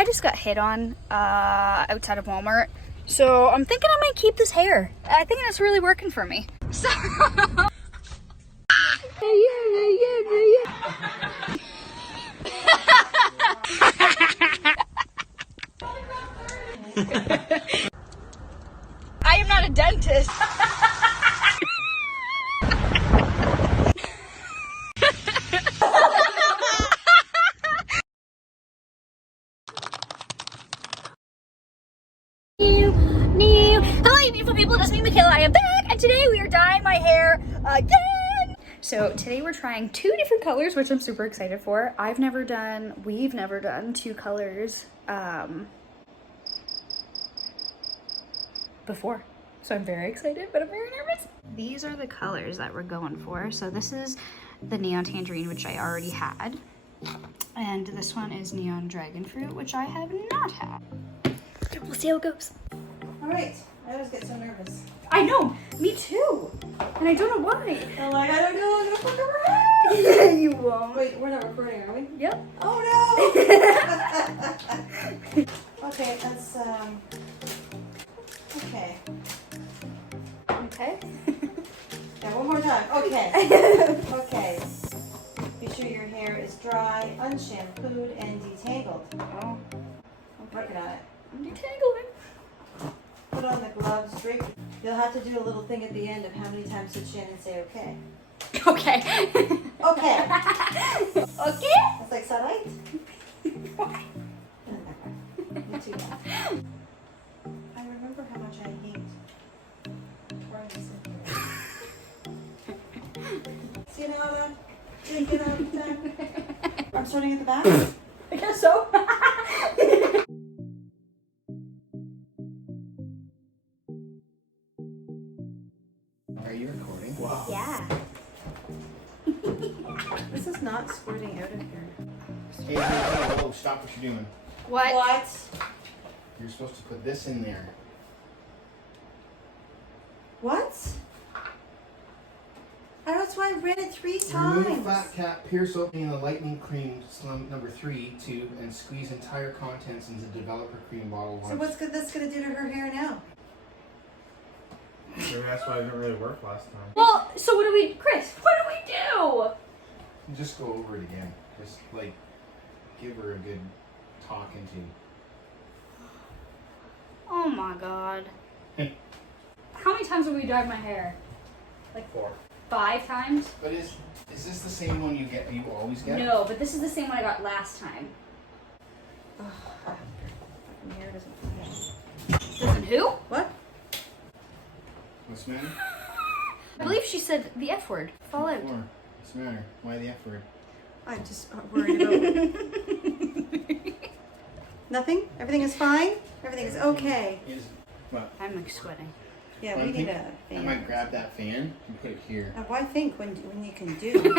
I just got hit on outside of Walmart. So I'm thinking I might keep this hair. I think it's really working for me. So I am not a dentist. Hello, you beautiful people. It's me, Michaela. I am back, and today we are dyeing my hair again. So today we're trying 2 different colors, which I'm super excited for. We've never done 2 colors before. So I'm very excited, but I'm very nervous. These are the colors that we're going for. So this is the Neon Tangerine, which I already had. And this one is Neon Dragonfruit, which I have not had. We'll see how it goes. All right. I always get so nervous. I know, me too. And I don't know why. I'm like, I don't know, I'm gonna fuck up her hair. You won't. Wait, we're not recording, are we? Yep. Oh no! Okay, that's okay. Okay. Yeah, one more time. Okay. Okay. Be sure your hair is dry, unshampooed, and detangled. Oh, Working on it. I'm detangling. Put on the gloves, drape. You'll have to do a little thing at the end of how many times did Shannon say okay. Okay. Okay. Okay. That's like sunlight. Why? Me too. I remember how much I hate trying to sit here. See now that? Didn't get out of time. I'm starting at the back. I guess so. Are you recording? Wow. Yeah. This is not squirting out of here. Hey, whoa, stop what you're doing. What? What? You're supposed to put this in there. What? That's why I read it 3 Remove times. flat cap, pierce opening in the lightning cream slump number 3 tube, and squeeze entire contents into developer cream bottle once. So what's this gonna do to her hair now? Maybe that's why it didn't really work last time. Well, so what do we, Chris, what do we do? Just go over it again. Just like give her a good talking to. Oh my God. How many times have we dyed my hair? Like 4. 5 times? But is this the same one you always get? No, but this is the same one I got last time. My hair doesn't. Doesn't who? What? What's the matter? I believe she said the F word. Fall out. What's the matter? Why the F word? I'm just worried about. Nothing? Everything is fine? Everything is okay. What? I'm like sweating. Yeah, we need a I fan. might grab that fan and put it here. Now, why think when you can do?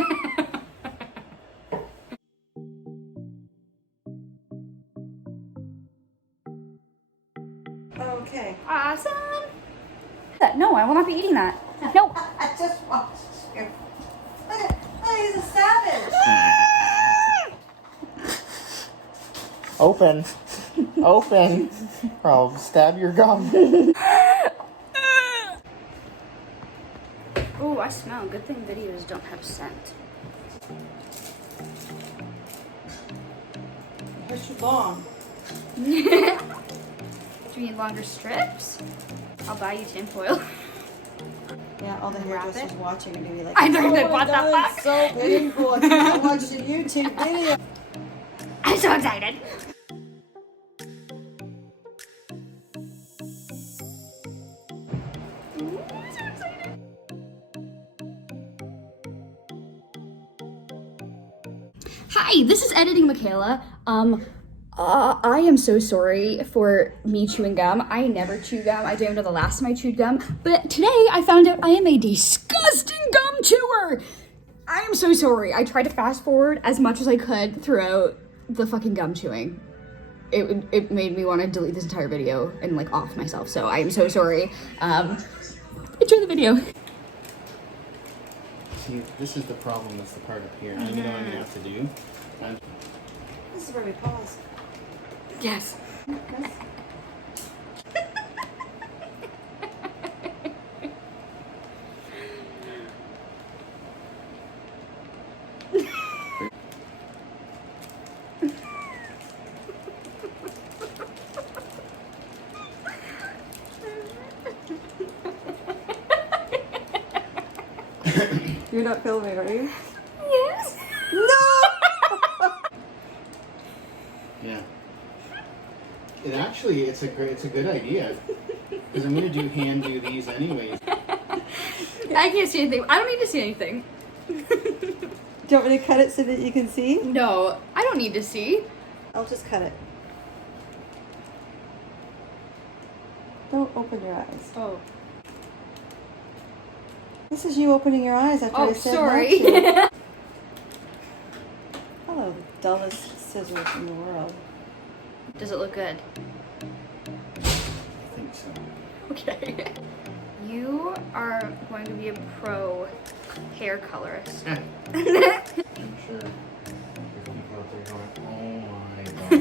Okay. Awesome. No, I will not be eating that. No. I just watched you. Look at, he's a savage. Open. Open. Or I'll stab your gum. Oh, I smell. Good thing videos don't have scent. It's too long. Do you need longer strips? I'll buy you tinfoil. Yeah, all the hairdressers watching are gonna be like, I know, oh like, my what the God, fuck? it's so painful. I can't watch the YouTube video. I'm so excited. Ooh, I'm so excited. Hi, this is Editing Michaela. I am so sorry for me chewing gum. I never chew gum. I don't even know the last time I chewed gum. But today I found out I am a disgusting gum chewer. I am so sorry. I tried to fast forward as much as I could throughout the fucking gum chewing. It made me want to delete this entire video and like off myself. So I am so sorry. Enjoy the video. See, this is the problem. That's the part up here. I know what I'm gonna have to do. This is where we pause. Yes. Yes. You're not filming, are you? Yes. No! Yeah. It's a good idea. Because I'm gonna hand do these anyways. I can't see anything. I don't need to see anything. Do you want me to cut it so that you can see? No, I don't need to see. I'll just cut it. Don't open your eyes. Oh. This is you opening your eyes after I said sorry. not to. Hello, the dullest scissors in the world. Does it look good? I think so. Okay. You are going to be a pro hair colorist. I'm sure. There's people out there going, oh my god.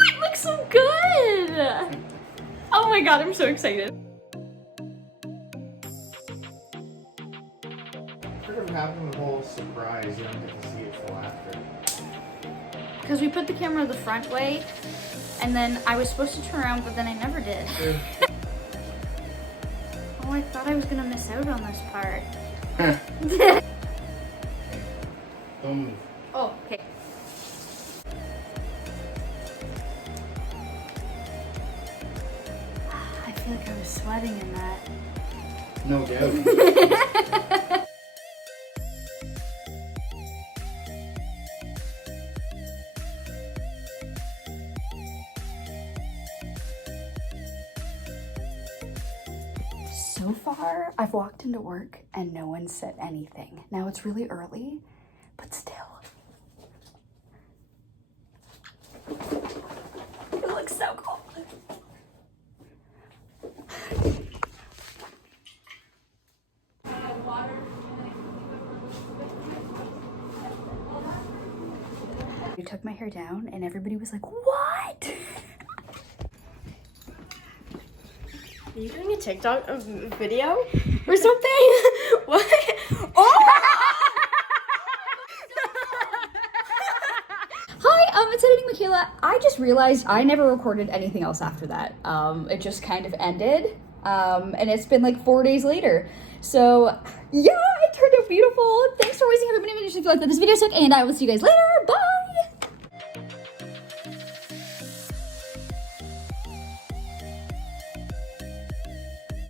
It looks so good! Oh my god, I'm so excited. Sort of having the whole surprise, you don't get to see it till after. Because we put the camera the front way, and then I was supposed to turn around, but then I never did. Oh, I thought I was gonna miss out on this part. Don't move. Oh, okay. I feel like I was sweating in that. No doubt. So far, I've walked into work and no one said anything. Now it's really early, but still. It looks so cool. I took my hair down and everybody was like, what? Are you doing a TikTok video or something? What? Oh! Hi, it's Editing Michaela. I just realized I never recorded anything else after that. It just kind of ended, and it's been like 4 days later. So, yeah, it turned out beautiful. Thanks for watching, everybody. If you like that this video took, and I will see you guys later.